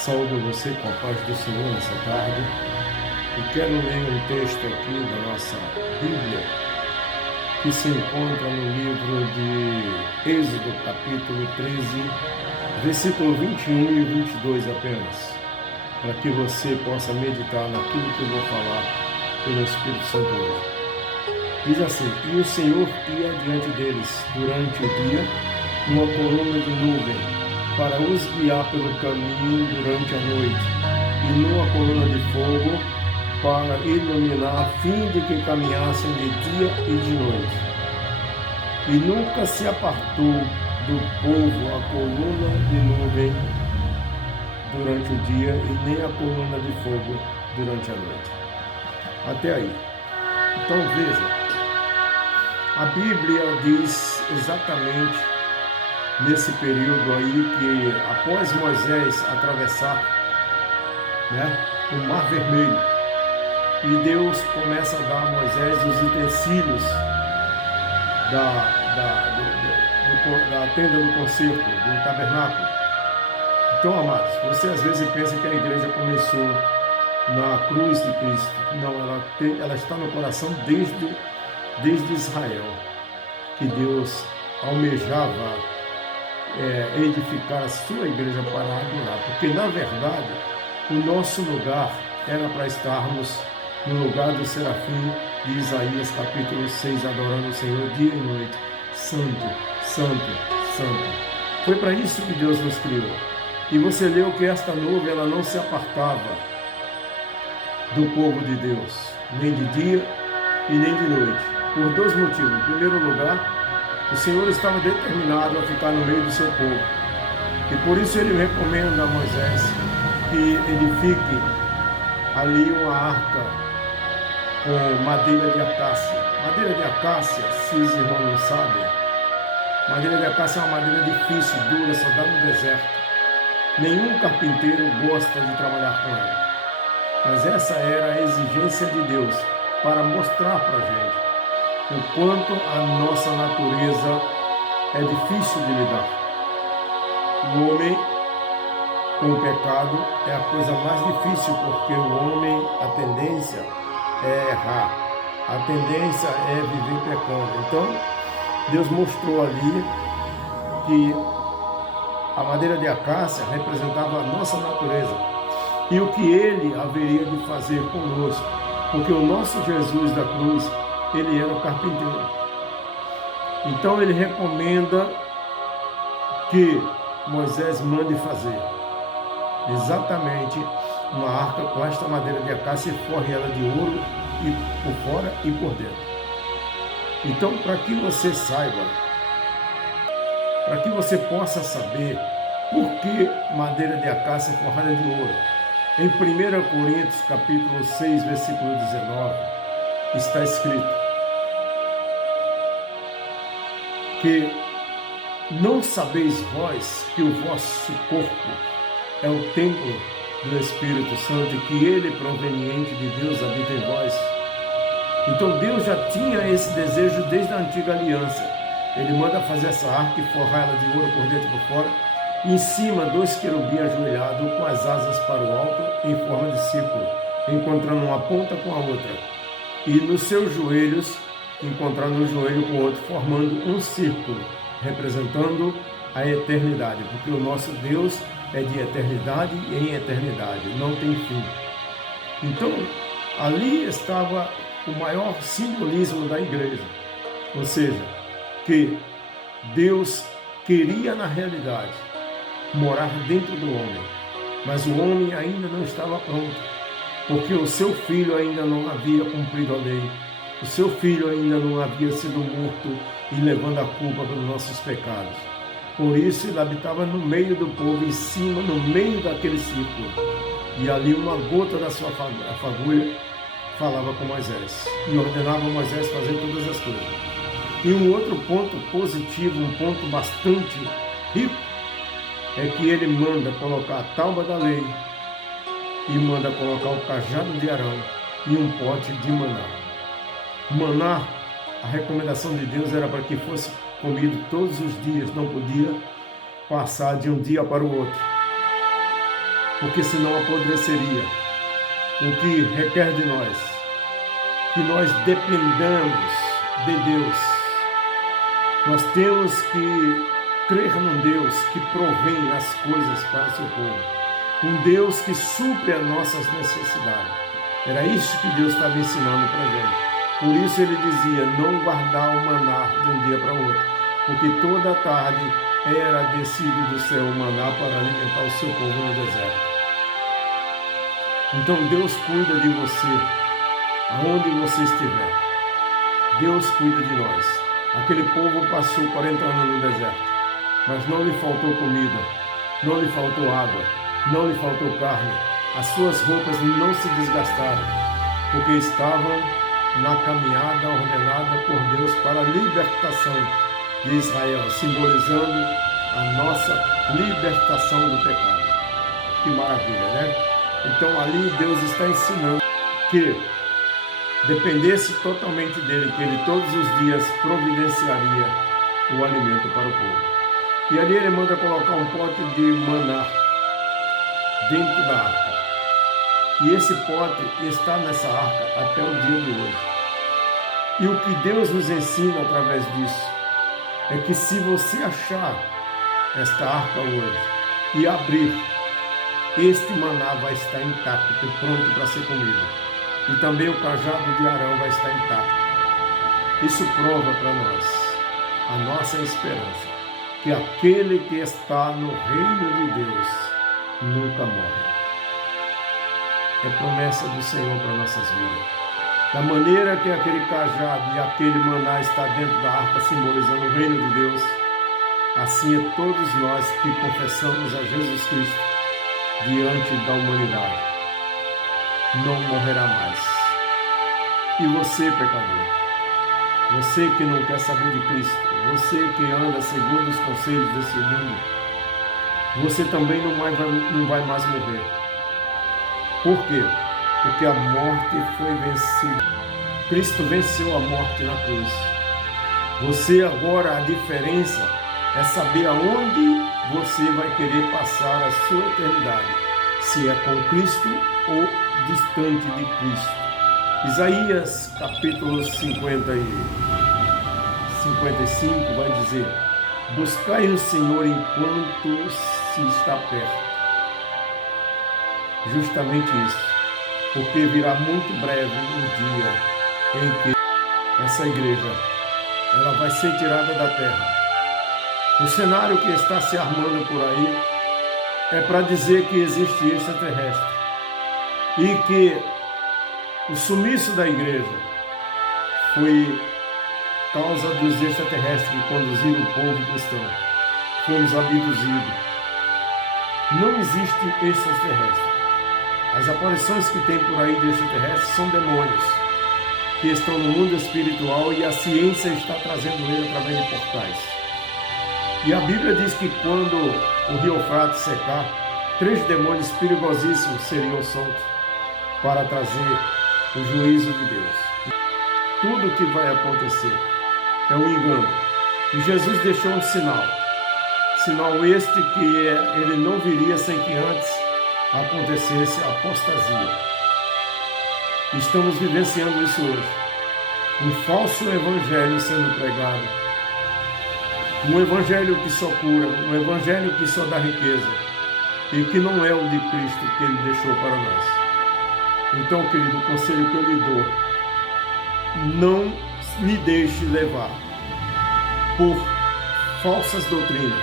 Saúdo você com a paz do Senhor nessa tarde. E quero ler um texto aqui da nossa Bíblia, que se encontra no livro de Êxodo, capítulo 13, versículo 21 e 22 apenas, para que você possa meditar naquilo que eu vou falar pelo Espírito Santo hoje. Diz assim: E o Senhor ia diante deles durante o dia, numa coluna de nuvem, para os guiar pelo caminho durante a noite, e numa coluna de fogo para iluminar, a fim de que caminhassem de dia e de noite. E nunca se apartou do povo a coluna de nuvem durante o dia, e nem a coluna de fogo durante a noite. Até aí. Então veja, a Bíblia diz exatamente nesse período aí que após Moisés atravessar, o Mar Vermelho, e Deus começa a dar a Moisés os utensílios da tenda do concerto, do tabernáculo. Então, amados, você às vezes pensa que a igreja começou na cruz de Cristo. Não, ela está no coração desde Israel, que Deus almejava edificar a sua igreja para adorar, porque na verdade o nosso lugar era para estarmos no lugar do serafim de Isaías capítulo 6, adorando o Senhor dia e noite, santo, santo, santo. Foi para isso que Deus nos criou. E você leu que esta nuvem ela não se apartava do povo de Deus, nem de dia e nem de noite, por dois motivos. Em primeiro lugar, o Senhor estava determinado a ficar no meio do seu povo. E por isso ele recomenda a Moisés que edifique ali uma arca com madeira de acácia. Madeira de acácia, se os irmãos não sabem, madeira de acácia é uma madeira difícil, dura, só dá no deserto. Nenhum carpinteiro gosta de trabalhar com ela. Mas essa era a exigência de Deus para mostrar para a gente o quanto a nossa natureza é difícil de lidar. O homem com o pecado é a coisa mais difícil, porque o homem, a tendência é errar, a tendência é viver pecando. Então, Deus mostrou ali que a madeira de acácia representava a nossa natureza e o que Ele haveria de fazer conosco, porque o nosso Jesus da cruz, ele era o carpinteiro. Então ele recomenda que Moisés mande fazer exatamente uma arca com esta madeira de acácia e forre ela de ouro e por fora e por dentro. Então, para que você saiba, para que você possa saber por que madeira de acácia forrada de ouro, em 1 Coríntios capítulo 6, versículo 19, está escrito que não sabeis vós que o vosso corpo é o templo do Espírito Santo e que ele, proveniente de Deus, habita em vós. Então Deus já tinha esse desejo desde a antiga aliança. Ele manda fazer essa arca e forrar ela de ouro por dentro e por fora. E em cima, 2 querubins ajoelhados com as asas para o alto em forma de círculo, encontrando uma ponta com a outra. E nos seus joelhos, encontrando um joelho com o outro, formando um círculo, representando a eternidade, porque o nosso Deus é de eternidade e em eternidade, não tem fim. Então, ali estava o maior simbolismo da igreja, ou seja, que Deus queria na realidade morar dentro do homem, mas o homem ainda não estava pronto, porque o seu filho ainda não havia cumprido a lei, o seu filho ainda não havia sido morto e levando a culpa pelos nossos pecados. Por isso ele habitava no meio do povo, em cima, no meio daquele círculo. E ali uma gota da sua fagulha falava com Moisés e ordenava a Moisés fazer todas as coisas. E um outro ponto positivo, um ponto bastante rico, é que ele manda colocar a tábua da lei e manda colocar o cajado de Arão e um pote de maná. Maná, a recomendação de Deus era para que fosse comido todos os dias, não podia passar de um dia para o outro. porque senão apodreceria. O que requer de nós que nós dependamos de Deus. Nós temos que crer num Deus que provém as coisas para o seu povo. Um Deus que supre as nossas necessidades. Era isso que Deus estava ensinando para a gente. Por isso ele dizia, não guardar o maná de um dia para o outro. Porque toda tarde era descido do céu o maná para alimentar o seu povo no deserto. Então Deus cuida de você, aonde você estiver. Deus cuida de nós. Aquele povo passou 40 anos no deserto, mas não lhe faltou comida, não lhe faltou água, não lhe faltou carne. As suas roupas não se desgastaram, porque estavam na caminhada ordenada por Deus para a libertação de Israel, simbolizando a nossa libertação do pecado. Que maravilha, né? Então ali Deus está ensinando que dependesse totalmente dele, que ele todos os dias providenciaria o alimento para o povo. E ali ele manda colocar um pote de maná dentro da arca. E esse pote está nessa arca até o dia de hoje. E o que Deus nos ensina através disso é que se você achar esta arca hoje e abrir, este maná vai estar intacto, pronto para ser comido. E também o cajado de Arão vai estar intacto. Isso prova para nós a nossa esperança, que aquele que está no reino de Deus nunca morre. É promessa do Senhor para nossas vidas. Da maneira que aquele cajado e aquele maná está dentro da arca, simbolizando o reino de Deus, assim é todos nós que confessamos a Jesus Cristo diante da humanidade. Não morrerá mais. E você, pecador, você que não quer saber de Cristo, você que anda segundo os conselhos desse mundo, você também não vai mais morrer. Por quê? Porque a morte foi vencida. Cristo venceu a morte na cruz. Você agora, a diferença é saber aonde você vai querer passar a sua eternidade. Se é com Cristo ou distante de Cristo. Isaías capítulo 50 e 55 vai dizer: buscai o Senhor enquanto se está perto. Justamente isso, porque virá muito breve o dia em que essa igreja ela vai ser tirada da terra. O cenário que está se armando por aí é para dizer que existe extraterrestre e que o sumiço da igreja foi causa dos extraterrestres que conduziram o povo cristão. Fomos abduzidos. Não existe extraterrestre. As aparições que tem por aí de extraterrestres são demônios que estão no mundo espiritual e a ciência está trazendo ele através de portais. E a Bíblia diz que quando o rio Eufrates secar, 3 demônios perigosíssimos seriam soltos para trazer o juízo de Deus. Tudo o que vai acontecer é um engano. E Jesus deixou um sinal. Sinal este que ele não viria sem que antes acontecesse a apostasia. Estamos vivenciando isso hoje. Um falso evangelho sendo pregado. Um evangelho que só cura, um evangelho que só dá riqueza. E que não é o de Cristo que ele deixou para nós. Então, querido, o conselho que eu lhe dou: não me deixe levar por falsas doutrinas.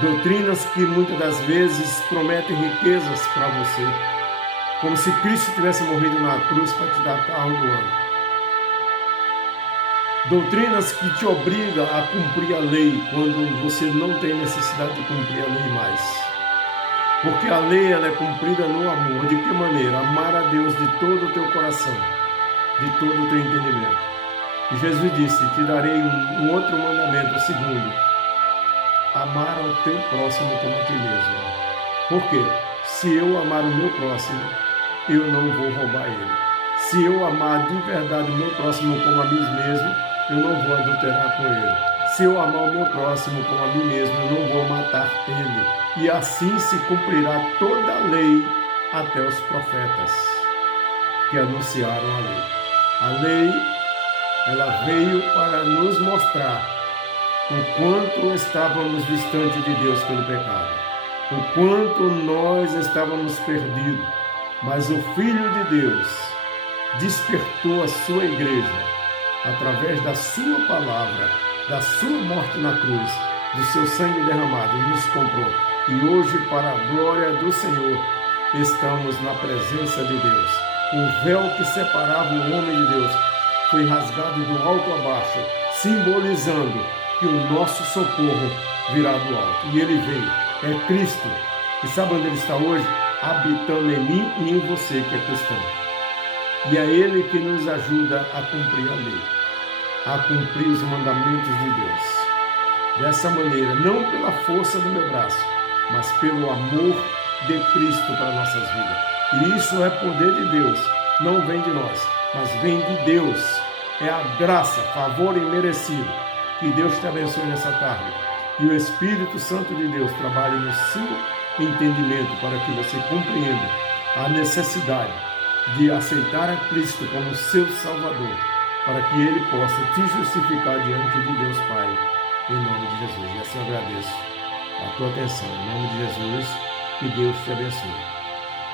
Doutrinas que muitas das vezes prometem riquezas para você, como se Cristo tivesse morrido na cruz para te dar carro do ano. Doutrinas que te obrigam a cumprir a lei quando você não tem necessidade de cumprir a lei mais. Porque a lei ela é cumprida no amor. De que maneira? Amar a Deus de todo o teu coração, de todo o teu entendimento. E Jesus disse: te darei um outro mandamento, o segundo: amar ao teu próximo como a ti mesmo. Por quê? Se eu amar o meu próximo, eu não vou roubar ele. Se eu amar de verdade o meu próximo como a mim mesmo, eu não vou adulterar com ele. Se eu amar o meu próximo como a mim mesmo, eu não vou matar ele. E assim se cumprirá toda a lei até os profetas que anunciaram a lei. A lei, ela veio para nos mostrar o quanto estávamos distantes de Deus pelo pecado, o quanto nós estávamos perdidos. Mas o Filho de Deus despertou a sua igreja através da sua palavra, da sua morte na cruz, do seu sangue derramado, nos comprou. E hoje, para a glória do Senhor, estamos na presença de Deus. O véu que separava o homem de Deus foi rasgado do alto a baixo, simbolizando que o nosso socorro virá do alto. E ele veio, é Cristo. E sabe onde ele está hoje? Habitando em mim e em você que é cristão. E é ele que nos ajuda a cumprir a lei, a cumprir os mandamentos de Deus. Dessa maneira, não pela força do meu braço, mas pelo amor de Cristo para nossas vidas. E isso é poder de Deus, não vem de nós, mas vem de Deus. É a graça, favor imerecido. Que Deus te abençoe nessa tarde. E o Espírito Santo de Deus trabalhe no seu entendimento para que você compreenda a necessidade de aceitar a Cristo como seu Salvador, para que Ele possa te justificar diante de Deus Pai, em nome de Jesus. E assim eu agradeço a tua atenção, em nome de Jesus, que Deus te abençoe.